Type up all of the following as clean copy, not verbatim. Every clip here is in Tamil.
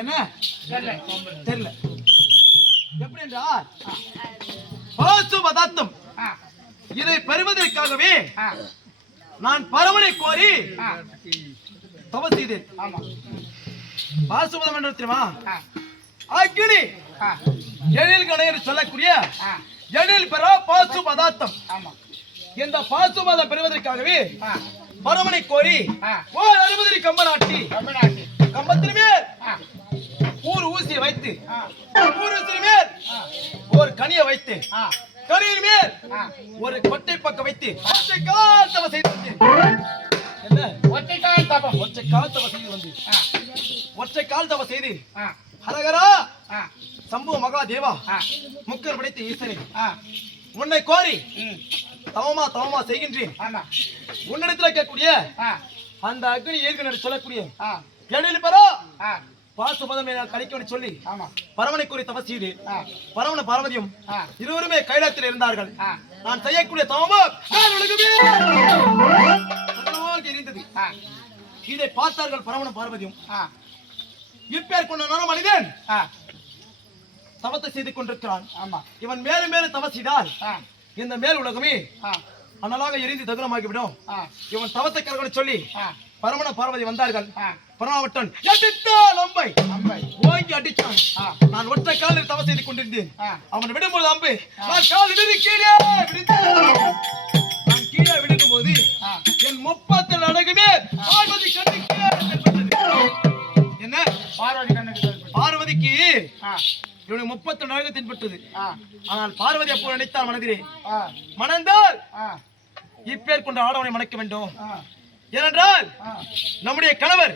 என்ன தெரியல. எப்படி என்றால் பாசு பதார்த்தம் இதை பெறுவதற்காகவே நான் பரமனை கோரி தவம் செய்தேன். பாசுபதம் என்று தெரியுமா? அக்னி எழில் கணையர் சொல்லக்கூடிய எழில் பெற பாசு பதார்த்தம். இந்த பாசுபதம் பெறுவதற்காகவே பரமனை கோரி ஓர் 60 கம்ப நாட்டி கம்பத்திலுமே ஊர் ஊசியை வைத்து ஊர் மேல் ஒரு கனியை வைத்து கனியின் மேல் ஒரு கொட்டை பக்கம் வைத்து ஒற்றை கால் தவம் செய்து என்ன ஒற்றை கால் தவம் செய்து வந்து ஒற்றை கால் தவம் செய்து ஹரஹரா சம்பு மகாதேவா முக்கர் படைத்த ஈசனே உன்னை கோரி தவமா செய்கின்றேன். உன்னிடத்தில் கேட்கக்கூடிய அந்த அக்னி ஏற்கனவே சொல்லக்கூடிய எழில் பெறா பாசுபதம் கழிக்க சொல்லி பரமனை கூறி தவம் செய்து பரமன பார்வதியும் இருவருமே கைலாயத்தில் இருந்தார்கள். நான் செய்யக்கூடிய தவமும் இருந்தது. இதை பார்த்தார்கள் பரமன பார்வதியும். இப்பேர் கொண்ட நர மனிதன் தவத்தை செய்து கொண்டிருக்கிறான். இவன் மேலும் மேலும் தவம் செய்தால் இந்த மேல் உலகமே அனலாக எரிந்து தகுனமாகிவிடும். இவன் தவத்தை கரகனை சொல்லி பரமன பார்வதி வந்தார்கள். பரமாவட்டன் ஓங்கி அடித்தான். நான் ஒற்றை காலில் தவம் செய்து கொண்டிருந்தேன். அவன் விடும்போது அம்பு நான் கால் கீழே நான் கீழே விடுக்கும் போது என் 30 அழகுமே பார்வதி கண்ணுக்கு என்ன பார்வதிக்கு இவனுக்கு 30 அழகு தென்பட்டது. ஆனால் பார்வதி அப்போ நினைத்தார் மனதிலே மணந்தால் இப்பேர் கொண்ட ஆடவனை மணக்க வேண்டும். ஏனென்றால் நம்முடைய கணவர்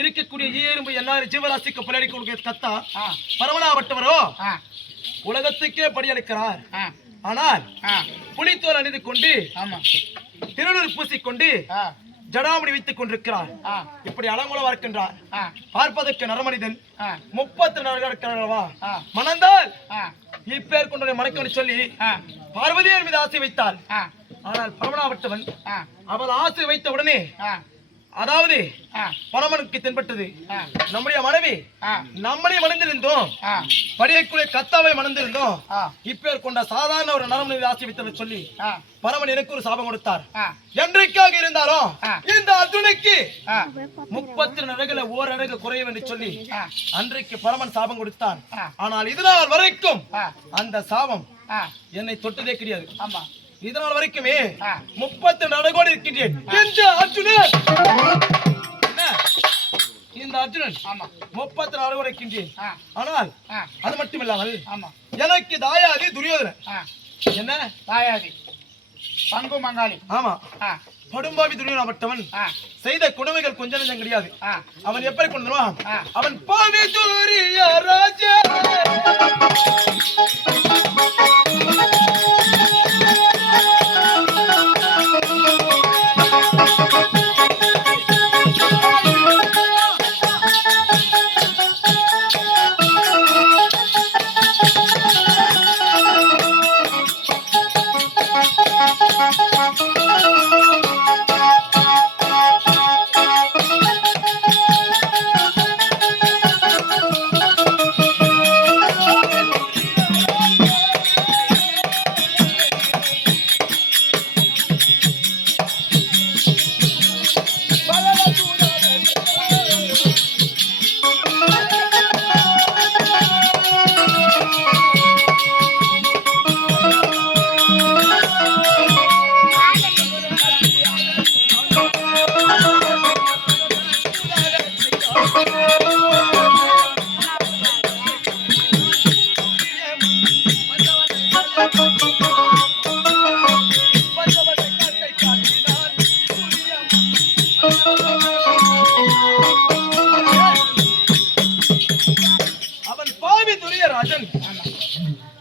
இருக்கக்கூடிய ஈரும்பு எல்லாரும் ஜீவராசிக்கு பலியளிக்க கத்தா பரமனாவட்டவரோ உலகத்துக்கே படியளிக்கிறார். ஆனால் புலித்தோல் அணிந்து கொண்டு திருநூறு பூசிக்கொண்டு ஜடாமணி வைத்துக் கொண்டிருக்கிறார். இப்படி அலங்கோலவா இருக்கின்றார். பார்ப்பதற்கு நரமனிதன் 30 இருக்கிறவா மணந்தால் இப்பேர் கொண்டு மணக்கன்னு சொல்லி பார்வதியின் மீது ஆசை வைத்தாள். ஆனால் பரமனாவட்டவன் அவள் ஆசை வைத்த உடனே அதாவது பரமனுக்கு தென்பட்டது நம்முடைய மனைவி நம்மளே மணந்திருந்தோம் படியக்குள்ளே கத்தாவை மணந்திருந்தோம் இப்பேர் கொண்ட சாதாரண ஒரு நரமனை ஆசை வைத்தவர் சொல்லி பரமன் எனக்கு ஒரு சாபம் கொடுத்தார். என்றைக்காக இருந்தாலும் இந்த அர்ஜுனுக்கு 30 அழகுல ஓரழகு குறையும் என்று சொல்லி அன்றைக்கு பரமன் சாபம் கொடுத்தார். ஆனால் இதனால் வரைக்கும் அந்த சாபம் என்னை தொட்டதே கிடையாது. இதனால் வரைக்குமே 30 அழகோடு இருக்கின்றேன். இந்த அர்ஜுனன் 30 அழகோடு இருக்கின்றேன். ஆனால் அது மட்டுமில்லாமல் எனக்கு தாயாதி துரியோதனன் என்ன தாயாதி பங்கு மங்காளி படும்பாவி துரியோதனப்பட்டவன் செய்த கொடுமைகள் கொஞ்சம் நெஞ்சம் கிடையாது. அவன் எப்படி கொண்டுவான்? அவன் பாவி துரிய ராஜா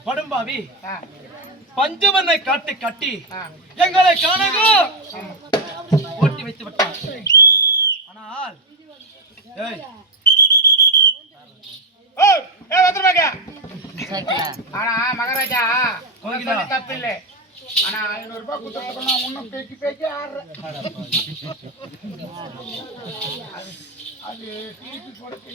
படும்பாவி பஞ்சவனை காட்டி கட்டி எங்களை காணகோ ஓட்டி வைத்து விட்டார். ஆனால் ஆனா மகாராஜா தப்பில்லை. ஆனா 500 ரூபாய் குத்துறதுக்கு நான் இன்னும் பேக்கி ஆடுறேன். அது திருப்பி கொடுத்து